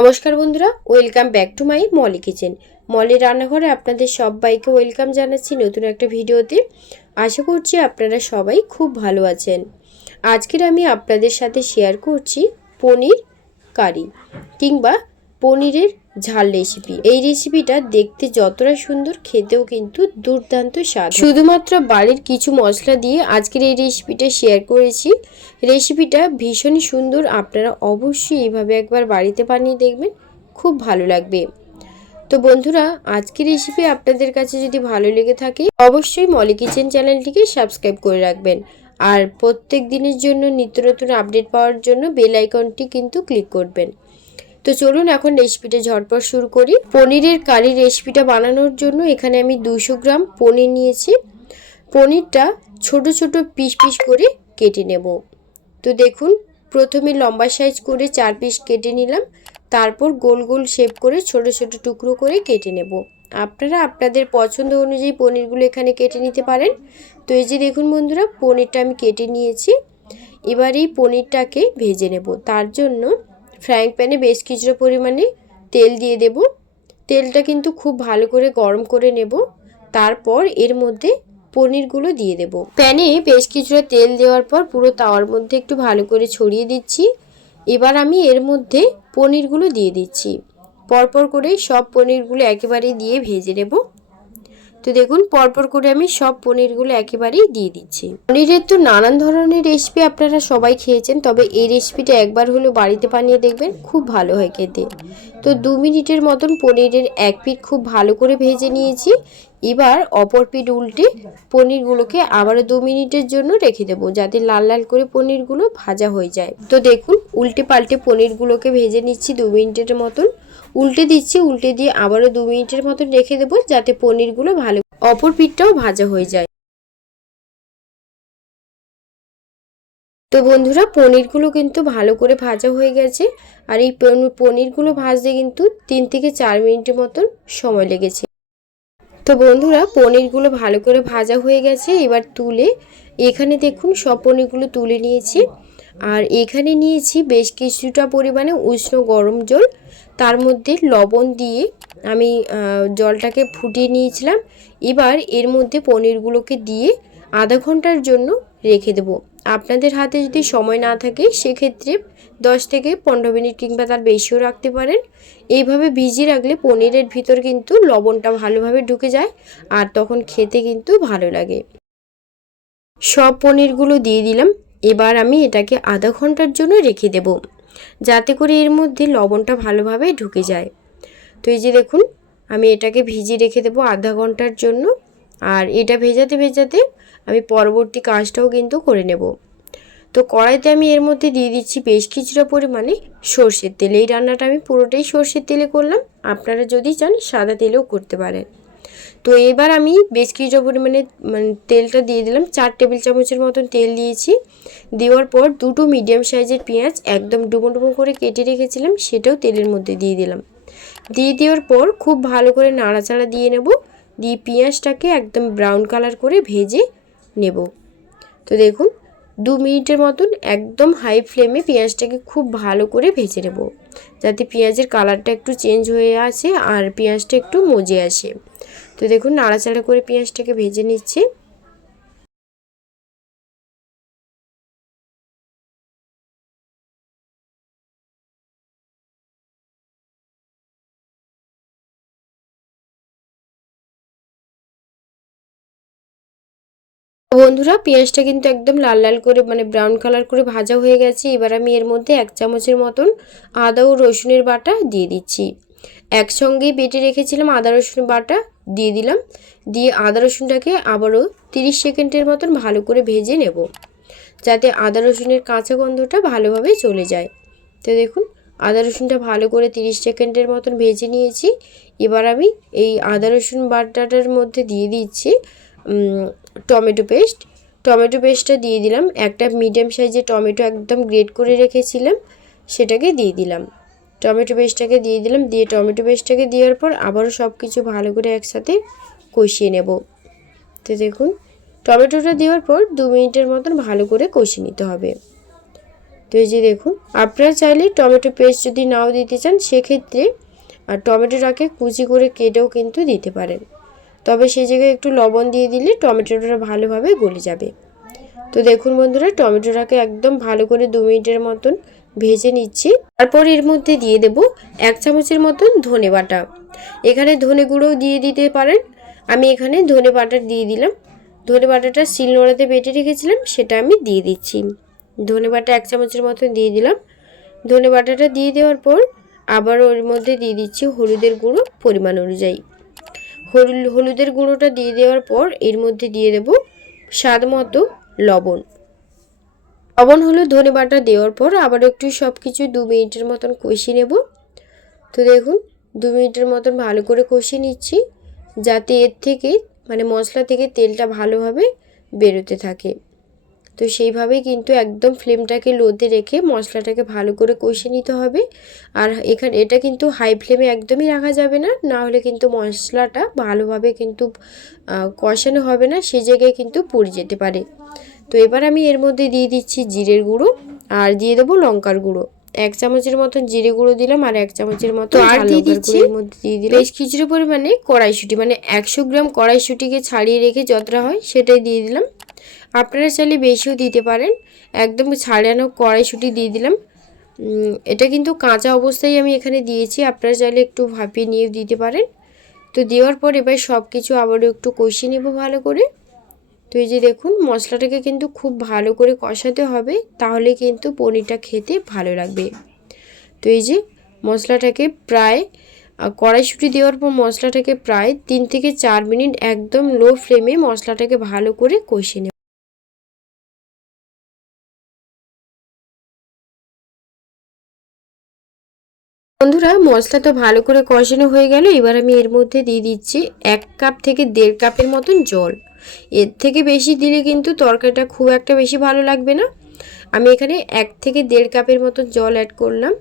নমস্কার বন্ধুরা, welcome back to my Molly kitchen. Molly রান্নাঘরে আপনাদের সবাইকে ওয়েলকাম জানাচ্ছি নতুন একটা ভিডিওতে। আশা করছি আপনারা সবাই খুব ভালো আছেন। আজকের আমি আপনাদের সাথে শেয়ার করছি পনির কারি কিংবা পনিরের ঝাল রেসিপি। এই রেসিপিটা দেখতে যতটা সুন্দর, খেতেও কিন্তু দুর্দান্ত স্বাদ। শুধুমাত্র বাড়ির কিছু মশলা দিয়ে আজকের এই রেসিপিটা শেয়ার করেছি। রেসিপিটা ভীষণই সুন্দর, আপনারা অবশ্যই এইভাবে একবার বাড়িতে বানিয়ে দেখবেন, খুব ভালো লাগবে। তো বন্ধুরা, আজকের রেসিপি আপনাদের কাছে যদি ভালো লেগে থাকে অবশ্যই মলি কিচেন চ্যানেলটিকে সাবস্ক্রাইব করে রাখবেন। আর প্রত্যেক দিনের জন্য নিত্য নতুন আপডেট পাওয়ার জন্য বেল আইকনটি কিন্তু ক্লিক করবেন। তো চলুন এখন রেসিপিটা ঝটপট শুরু করি। পনিরের কারি রেসিপিটা বানানোর জন্য এখানে আমি 200 গ্রাম পনির নিয়েছি। পনিরটা ছোট ছোট পিস পিস করে কেটে নেব। তো দেখুন, প্রথমে লম্বা সাইজ করে 4 পিস কেটে নিলাম, তারপর গোল গোল শেপ করে ছোট ছোট টুকরো করে কেটে নেব। আপনারা আপনাদের পছন্দ অনুযায়ী পনিরগুলো এখানে কেটে নিতে পারেন। তো এই যে দেখুন বন্ধুরা, পনিরটা আমি কেটে নিয়েছি। এবার এই পনিরটাকে ভেজে নেব। তার জন্য ফ্রাইং প্যানে বেশ কিছুটা পরিমাণে তেল দিয়ে দেব। তেলটা কিন্তু খুব ভালো করে গরম করে নেব। তারপর এর মধ্যে পনিরগুলো দিয়ে দেব। প্যানে বেশ কিছুটা তেল দেওয়ার পর পুরো তাওয়ার মধ্যে একটু ভালো করে ছড়িয়ে দিচ্ছি। এবার আমি এর মধ্যে পনিরগুলো দিয়ে দিচ্ছি। পরপর করে সব পনিরগুলো একেবারেই দিয়ে ভেজে নেব। তো দেখুন, পরপর করে আমি সব পনিরগুলো একেবারেই দিয়ে দিচ্ছি। পনিরের তো নানান ধরনের রেসিপি আপনারা সবাই খেয়েছেন, তবে এই রেসিপিটা একবার হলেও বাড়িতে বানিয়ে দেখবেন, খুব ভালো হয় খেতে। তো 2 মিনিটের মতন পনিরের এক পিঠ খুব ভালো করে ভেজে নিয়েছি। এবার অপর পিঠ উল্টে পনিরগুলোকে আবারও 2 মিনিটের জন্য রেখে দেবো, যাতে লাল লাল করে পনিরগুলো ভাজা হয়ে যায়। তো দেখুন, উল্টে পাল্টে পনিরগুলোকে ভেজে নিচ্ছি 2 মিনিটের মতন। উল্টে দিচ্ছি, উল্টে দিয়ে আবারও 2 মিনিটের মতন রেখে দেবো, যাতে পনিরগুলো ভালো অপর পিঠটাও ভাজা হয়ে যায়। তো বন্ধুরা, পনিরগুলো কিন্তু ভালো করে ভাজা হয়ে গেছে। আর এই পনিরগুলো ভাজতে কিন্তু 3 থেকে 4 মিনিটের মতন সময় লেগেছে। তো বন্ধুরা, পনিরগুলো ভালো করে ভাজা হয়ে গেছে। এবার তুলে এখানে দেখুন সব পনিরগুলো তুলে নিয়েছি। আর এখানে নিয়েছি বেশ কিছুটা পরিমাণে উষ্ণ গরম জল। তার মধ্যে লবণ দিয়ে আমি জলটাকে ফুটিয়ে নিয়েছিলাম। এবার এর মধ্যে পনিরগুলোকে দিয়ে আধা ঘন্টার জন্য রেখে দেবো। আপনাদের হাতে যদি সময় না থাকে সেক্ষেত্রে 10 থেকে 15 মিনিট কিংবা তার বেশিও রাখতে পারেন। এইভাবে ভিজিয়ে রাখলে পনিরের ভিতর কিন্তু লবণটা ভালোভাবে ঢুকে যায়, আর তখন খেতে কিন্তু ভালো লাগে। সব পনিরগুলো দিয়ে দিলাম। এবার আমি এটাকে আধা ঘন্টার জন্য রেখে দেব, যাতে করে এর মধ্যে লবণটা ভালোভাবে ঢুকে যায়। তো এই যে দেখুন, আমি এটাকে ভিজিয়ে রেখে দেবো আধা ঘন্টার জন্য। আর এটা ভেজাতে ভেজাতে আমি পরবর্তী কাজটাও কিন্তু করে নেব। তো কড়াইতে আমি এর মধ্যে দিয়ে দিচ্ছি বেশ কিছুটা পরিমাণে সর্ষের তেল। এই রান্নাটা আমি পুরোটাই সর্ষের তেলে করলাম, আপনারা যদি চান সাদা তেলেও করতে পারেন। তো এবার আমি বেশ কিছুটা পরিমাণে তেলটা দিয়ে দিলাম। 4 টেবিল চামচের মতন তেল দিয়েছি। দেওয়ার পর দুটো মিডিয়াম সাইজের পেঁয়াজ একদম ডুমো ডুমো করে কেটে রেখেছিলাম, সেটাও তেলের মধ্যে দিয়ে দিলাম। দিয়ে দেওয়ার পর খুব ভালো করে নাড়াচাড়া দিয়ে নেব। দিয়ে পেঁয়াজটাকে একদম ব্রাউন কালার করে ভেজে নেব। তো দেখুন, 2 মিনিটের মতন একদম হাই ফ্লেমে পেঁয়াজটাকে খুব ভালো করে ভেজে নেব, যাতে পেঁয়াজের কালারটা একটু চেঞ্জ হয়ে আসে আর পেঁয়াজটা একটু মজে আসে। তো দেখুন, নাড়াচাড়া করে পেঁয়াজটাকে ভেজে নিচ্ছি। বন্ধুরা, পেঁয়াজটা কিন্তু একদম লাল লাল করে ব্রাউন কালার করে ভাজা হয়ে গেছে। এবার আমি এর মধ্যে 1 চামচের মতন আদা ও রসুনের বাটা দিয়ে দিচ্ছি। একসঙ্গেই বেটে রেখেছিলাম আদা রসুন বাটা দিয়ে দিলাম। দিয়ে আদা রসুনটাকে আবারও 30 সেকেন্ডের মতন ভালো করে ভেজে নেব, যাতে আদা রসুনের কাঁচা গন্ধটা ভালোভাবে চলে যায়। তো দেখুন, আদা রসুনটা ভালো করে 30 সেকেন্ডের মতন ভেজে নিয়েছি। এবার আমি এই আদা রসুন বাটাটার মধ্যে দিয়ে দিচ্ছি টমেটো পেস্ট। টমেটো পেস্টটা দিয়ে দিলাম। একটা মিডিয়াম সাইজের টমেটো একদম গ্রেট করে রেখেছিলাম, সেটাকে দিয়ে দিলাম। টমেটো পেস্টটাকে দিয়ে দিলাম। দিয়ে টমেটো পেস্টটাকে দেওয়ার পর আবারও সব কিছু ভালো করে একসাথে কষিয়ে নেব। তো দেখুন, টমেটোটা দেওয়ার পর 2 মিনিটের মতন ভালো করে কষিয়ে নিতে হবে। তো এই যে দেখুন, আপনারা চাইলে টমেটো পেস্ট যদি নাও দিতে চান সেক্ষেত্রে আর টমেটোটাকে কুচি করে কেটেও কিন্তু দিতে পারেন, তবে সেই জায়গায় একটু লবণ দিয়ে দিলে টমেটোটা ভালোভাবে গলে যাবে। তো দেখুন বন্ধুরা, টমেটোটাকে একদম ভালো করে 2 মিনিটের মতন ভেজে নিচ্ছি। তারপর এর মধ্যে দিয়ে দেব 1 চামচের মতন ধনে বাটা। এখানে ধনে গুঁড়োও দিয়ে দিতে পারেন, আমি এখানে ধনে বাটা দিয়ে দিলাম। ধনে বাটাটা শিলনোড়াতে বেটে রেখেছিলাম, সেটা আমি দিয়ে দিচ্ছি। ধনে বাটা 1 চামচের মতন দিয়ে দিলাম। ধনে বাটাটা দিয়ে দেওয়ার পর আবার ওর মধ্যে দিয়ে দিচ্ছি হলুদের গুঁড়ো পরিমাণ অনুযায়ী। হলুদের গুঁড়োটা দিয়ে দেওয়ার পর এর মধ্যে দিয়ে দেব স্বাদ মতো লবণ। হলুদ ধনে বাটা দেওয়ার পর আবার একটু সব কিছু 2 মিনিটের মতন কষিয়ে নেব। তো দেখুন 2 মিনিটের মতন ভালো করে কষিয়ে নিচ্ছি, যাতে এর থেকে মানে মশলা থেকে তেলটা ভালোভাবে বেরোতে থাকে। তো সেইভাবেই কিন্তু একদম ফ্লেমটাকে লোতে রেখে মশলাটাকে ভালো করে কষিয়ে নিতে হবে। আর এটা কিন্তু হাই ফ্লেমে একদমই রাখা যাবে না, না হলে কিন্তু মশলাটা ভালোভাবে কিন্তু কষানো হবে না, সেই জায়গায় কিন্তু পুড়ে যেতে পারে। তো এবার আমি এর মধ্যে দিয়ে দিচ্ছি জিরের গুঁড়ো আর দিয়ে দেবো লঙ্কার গুঁড়ো। 1 চামচের মতন জিরে গুঁড়ো দিলাম আর 1 চামচের মতো আর দিয়ে দিচ্ছি এর মধ্যে দিয়ে দিলাম বেশ কিছুটা পরিমাণে কড়াইশুঁটি, মানে 100 গ্রাম কড়াইশুঁটিকে ছাড়িয়ে রেখে যতটা হয় সেটাই দিয়ে দিলাম। আপনারা চাইলে বেশিও দিতে পারেন। একদম ছাড়ানো কড়াইশুঁটি দিয়ে দিলাম। এটা কিন্তু কাঁচা অবস্থায় আমি এখানে দিয়েছি, আপনারা চাইলে একটু ভাপিয়ে নিয়ে দিতে পারেন। তো দেওয়ার পর এবার সব কিছু আবারও একটু কষিয়ে নেব ভালো করে। তো এই যে দেখুন, মশলাটাকে কিন্তু খুব ভালো করে কষাতে হবে, তাহলে কিন্তু পনিরটা খেতে ভালো লাগবে। তো এই যে মশলাটাকে প্রায় কড়াইশুঁটি দেওয়ার পর মশলাটাকে প্রায় 3 থেকে 4 মিনিট একদম লো ফ্লেমে মশলাটাকে ভালো করে কষিয়ে নেব। বন্ধুরা, মশলা তো ভালো করে কষানো হয়ে গেল। এবার আমি এর মধ্যে দিয়ে দিচ্ছি 1 কাপ থেকে 1.5 কাপের মতন জল। এর থেকে বেশি দিলে কিন্তু তরকারিটা খুব একটা বেশি ভালো লাগবে না। আমি এখানে 1 থেকে 1.5 কাপের মতন জল অ্যাড করলাম।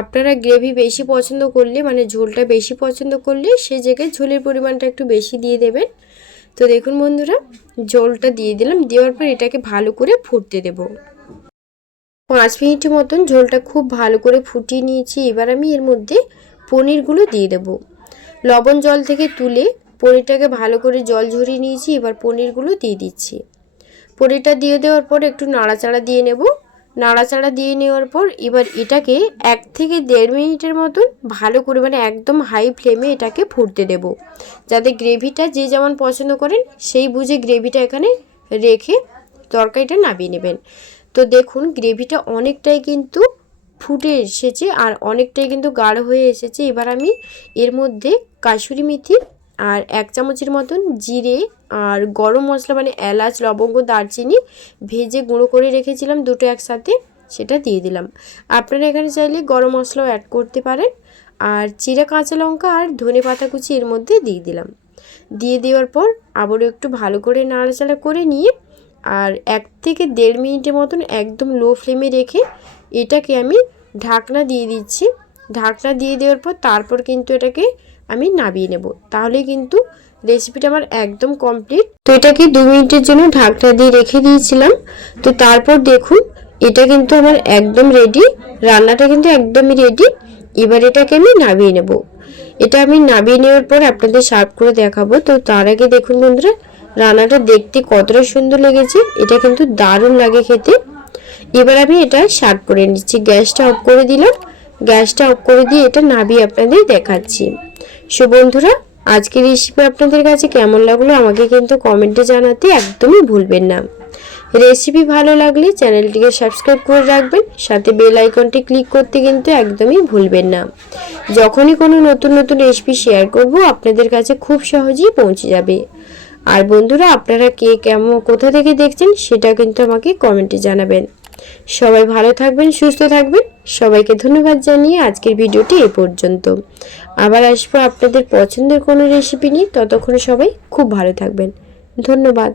আপনারা গ্রেভি বেশি পছন্দ করলে, মানে ঝোলটা বেশি পছন্দ করলে সেই জায়গায় ঝোলের পরিমাণটা একটু বেশি দিয়ে দেবেন। তো দেখুন বন্ধুরা, জলটা দিয়ে দিলাম। দেওয়ার পর এটাকে ভালো করে ফুটতে দেব। 5 মিনিটের মতন ঝোলটা খুব ভালো করে ফুটিয়ে নিয়েছি। এবার আমি এর মধ্যে পনিরগুলো দিয়ে দেব। লবণ জল থেকে তুলে পনিরটাকে ভালো করে জল ঝরিয়ে নিয়েছি। এবার পনিরগুলো দিয়ে দিচ্ছি। পনিরটা দিয়ে দেওয়ার পর একটু নাড়াচাড়া দিয়ে নেব। নাড়াচাড়া দিয়ে নেওয়ার পর এবার এটাকে 1 থেকে 1.5 মিনিটের মতন ভালো করে, মানে একদম হাই ফ্লেমে এটাকে ফুটতে দেব, যাতে গ্রেভিটা যে যেমন পছন্দ করেন সেই বুঝে গ্রেভিটা এখানে রেখে তরকারিটা নামিয়ে নেবেন। তো দেখুন, গ্রেভিটা অনেকটাই কিন্তু ফুটে এসেছে আর অনেকটাই কিন্তু গাঢ় হয়ে এসেছে। এবার আমি এর মধ্যে কাসুরি মেথি আর 1 চামচের মতন জিরে আর গরম মশলা, মানে এলাচ লবঙ্গ দারচিনি ভেজে গুঁড়ো করে রেখেছিলাম দুটো একসাথে, সেটা দিয়ে দিলাম। আপনারা এখানে চাইলে গরম মশলাও অ্যাড করতে পারেন। আর চিরা কাঁচা লঙ্কা আর ধনে পাতা কুচি এর মধ্যে দিয়ে দিলাম। দিয়ে দেওয়ার পর আবারও একটু ভালো করে নাড়াচাড়া করে নিয়ে আর 1 থেকে 1.5 মিনিটের মতন একদম লো ফ্লেমে রেখে এটাকে আমি ঢাকনা দিয়ে দিচ্ছি। ঢাকনা দিয়ে দেওয়ার পর তারপর কিন্তু এটাকে আমি নামিয়ে নেব, তাহলে কিন্তু রেসিপিটা আমার একদম কমপ্লিট। তো এটাকে 2 মিনিটের জন্য ঢাকনা দিয়ে রেখে দিয়েছিলাম। তো তারপর দেখুন, এটা কিন্তু আমার একদম রেডি, রান্নাটা কিন্তু একদমই রেডি। এবার এটাকে আমি নামিয়ে নেব। এটা আমি নামিয়ে নেওয়ার পর আপনাদের সার্ভ করে দেখাবো। তো তার আগে দেখুন বন্ধুরা, রান্নাটা দেখতে কতটা সুন্দর লেগেছে, এটা কিন্তু দারুণ লাগে খেতে। এবার আমি এটা সার্ভ করে নিচ্ছি। গ্যাসটা অফ করে দিলাম। গ্যাসটা অফ করে দিয়ে এটা নামিয়ে আপনাদের দেখাচ্ছি। সো বন্ধুরা, আজকের রেসিপি আপনাদের কাছে কেমন লাগলো আমাকে কিন্তু কমেন্টে জানাতে একদমই ভুলবেন না। রেসিপি ভালো লাগলে চ্যানেলটিকে সাবস্ক্রাইব করে রাখবেন, সাথে বেল আইকনটি ক্লিক করতে কিন্তু একদমই ভুলবেন না। যখনই কোনো নতুন নতুন রেসিপি শেয়ার করব আপনাদের কাছে খুব সহজেই পৌঁছে যাবে। আর বন্ধুরা, আপনারা কে কেমন কোথা থেকে দেখছেন সেটা কিন্তু আমাকে কমেন্টে জানাবেন। সবাই ভালো থাকবেন, সুস্থ থাকবেন। সবাইকে ধন্যবাদ জানিয়ে আজকের ভিডিওটি এ পর্যন্ত। আবার আসবো আপনাদের পছন্দের কোনো রেসিপি নিয়ে। ততক্ষণ সবাই খুব ভালো থাকবেন। ধন্যবাদ।